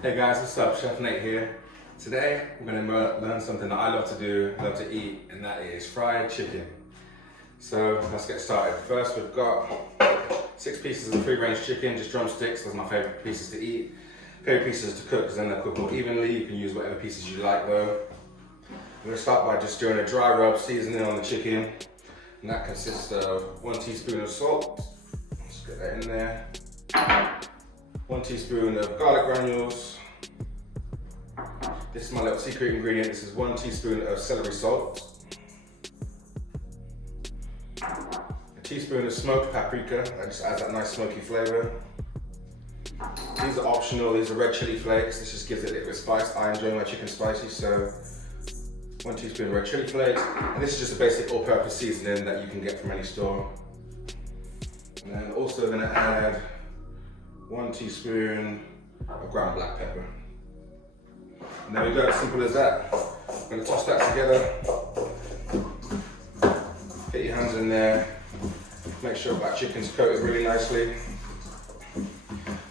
Hey guys, what's up? Chef Nate here. Today we're going to learn something that I love to do, love to eat, and that is fried chicken. So let's get started. First we've got 6 pieces of free-range chicken, just drumsticks. Those are my favorite pieces to eat. Favorite pieces to cook because then they'll cook more evenly. You can use whatever pieces you like though. I'm going to start by just doing a dry rub seasoning on the chicken. And that consists of 1 teaspoon of salt. Let's get that in there. 1 teaspoon of garlic granules. This is my little secret ingredient. This is 1 teaspoon of celery salt. A teaspoon of smoked paprika. That just adds that nice smoky flavor. These are optional. These are red chili flakes. This just gives it a little bit of spice. I enjoy my chicken spicy, so 1 teaspoon of red chili flakes. And this is just a basic all-purpose seasoning that you can get from any store. And then also going to add 1 teaspoon of ground black pepper. And there we go, as simple as that. I'm going to toss that together. Get your hands in there. Make sure that chicken's coated really nicely.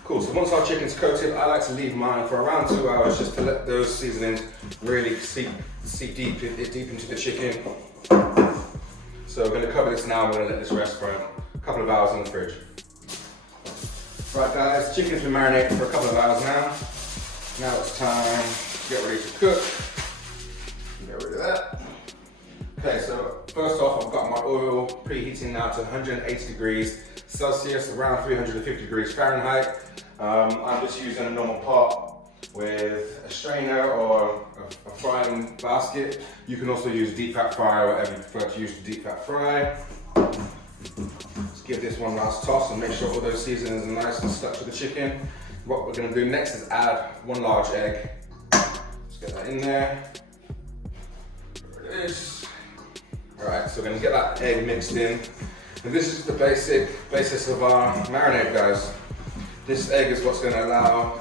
Cool, so once our chicken's coated, I like to leave mine for around 2 hours just to let those seasonings really seep deep into the chicken. So we're going to cover this now. We're going to let this rest for a couple of hours in the fridge. Right guys, chicken's been marinated for a couple of hours now. Now it's time to get ready to cook. Get rid of that. Okay, so first off, I've got my oil preheating now to 180 degrees Celsius, around 350 degrees Fahrenheit. I'm just using a normal pot with a strainer or a frying basket. You can also use deep fat fry or whatever you prefer to use to deep fat fry. Let's give this one last toss and make sure all those seasonings are nice and stuck to the chicken. What we're going to do next is add 1 large egg. Let's get that in there. There it is. Alright, so we're going to get that egg mixed in. And this is the basis of our marinade, guys. This egg is what's going to allow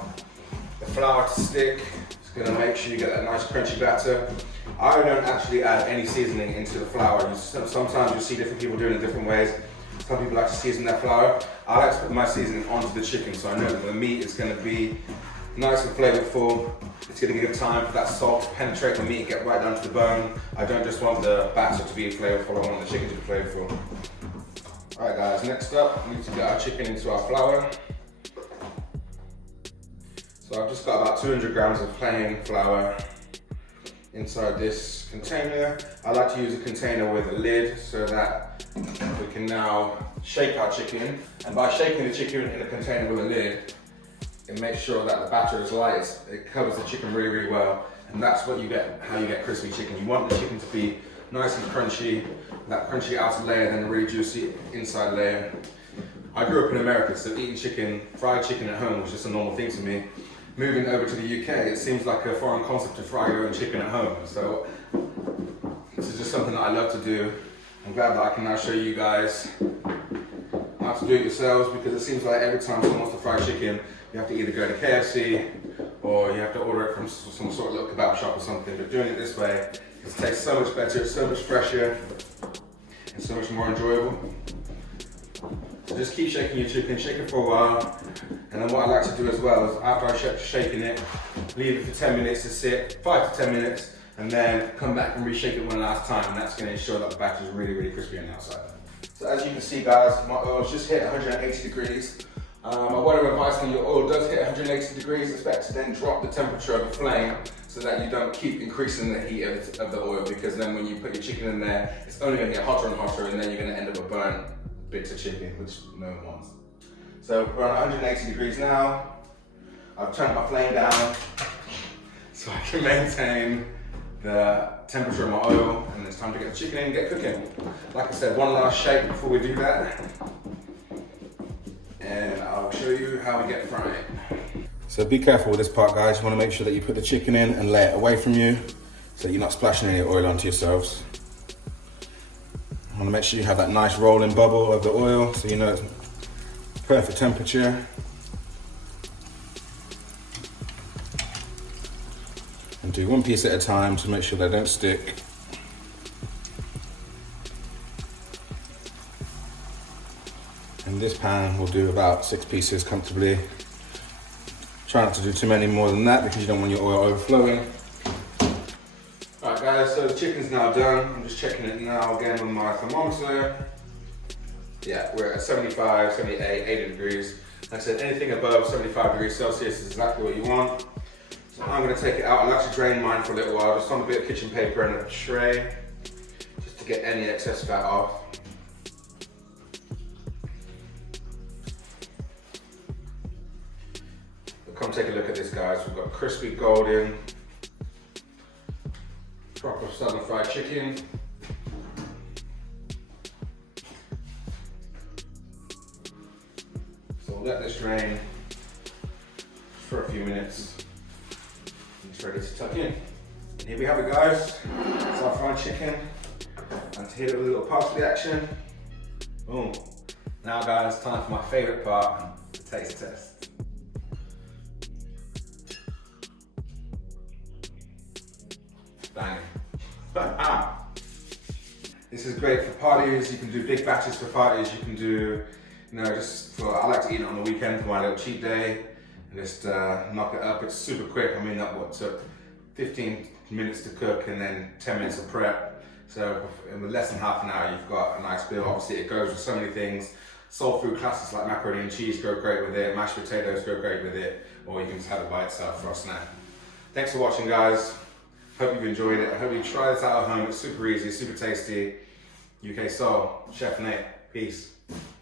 the flour to stick. It's going to make sure you get that nice crunchy batter. I don't actually add any seasoning into the flour. Sometimes you see different people doing it different ways. Some people like to season their flour. I like to put my seasoning onto the chicken so I know that the meat is going to be nice and flavorful. It's going to give time for that salt to penetrate the meat and get right down to the bone. I don't just want the batter to be flavorful, I want the chicken to be flavorful. Alright guys, next up we need to get our chicken into our flour. So I've just got about 200 grams of plain flour inside this container. I like to use a container with a lid so that we can now shake our chicken. And by shaking the chicken in a container with a lid, it makes sure that the batter is light. It covers the chicken really, really well. And that's what you get, how you get crispy chicken. You want the chicken to be nice and crunchy, that crunchy outer layer, then a really juicy inside layer. I grew up in America, so eating chicken, fried chicken at home was just a normal thing to me. Moving over to the UK, it seems like a foreign concept to fry your own chicken at home. So this is just something that I love to do. I'm glad that I can now show you guys how to do it yourselves, because it seems like every time someone wants to fry chicken, you have to either go to KFC or you have to order it from some sort of little kebab shop or something. But doing it this way, it tastes so much better, it's so much fresher, and so much more enjoyable. So just keep shaking your chicken, shake it for a while. And then what I like to do as well is after I shaking it, leave it for 10 minutes to sit, 5 to 10 minutes, and then come back and reshake it one last time, and that's going to ensure that the batter is really, really crispy on the outside. So as you can see guys, my oil's just hit 180 degrees. My word of advice when your oil does hit 180 degrees, expect to then drop the temperature of the flame so that you don't keep increasing the heat of the oil, because then when you put your chicken in there, it's only going to get hotter and hotter, and then you're going to end up with burnt bits of chicken, which no one wants. So we're on 180 degrees now. I've turned my flame down so I can maintain the temperature of my oil, and it's time to get the chicken in and get cooking. Like I said, one last shake before we do that, and I'll show you how we get frying. So be careful with this part, guys. You want to make sure that you put the chicken in and lay it away from you so you're not splashing any oil onto yourselves. You want to make sure you have that nice rolling bubble of the oil so you know it's perfect temperature. And do one piece at a time to make sure they don't stick. In this pan, we'll do about 6 pieces comfortably. Try Try not to do too many more than that because you don't want your oil overflowing. Alright guys, so the chicken's now done. I'm just checking it now again with my thermometer. Yeah, we're at 75, 78, 80 degrees. Like I said, anything above 75 degrees Celsius is exactly what you want. So I'm going to take it out. I'll actually drain mine for a little while, just on a bit of kitchen paper and a tray, just to get any excess fat off. But come take a look at this, guys. We've got crispy golden, proper southern fried chicken. So we'll let this drain for a few minutes. It's ready to tuck in. And here we have it, guys. It's our fried chicken. And to hit it with a little parsley action. Boom. Now guys, time for my favorite part, the taste test. Bang. This is great for parties. You can do big batches for parties. You can do, you know, just for, I like to eat it on the weekend for my little cheat day. And just knock it up. It's super quick. I mean, that what took 15 minutes to cook and then 10 minutes of prep. So in less than half an hour, you've got a nice meal. Obviously, it goes with so many things. Soul food classics like macaroni and cheese go great with it. Mashed potatoes go great with it. Or you can just have it by itself for a snack. Thanks for watching, guys. Hope you've enjoyed it. I hope you try this out at home. It's super easy, super tasty. UK Soul, Chef Nate. Peace.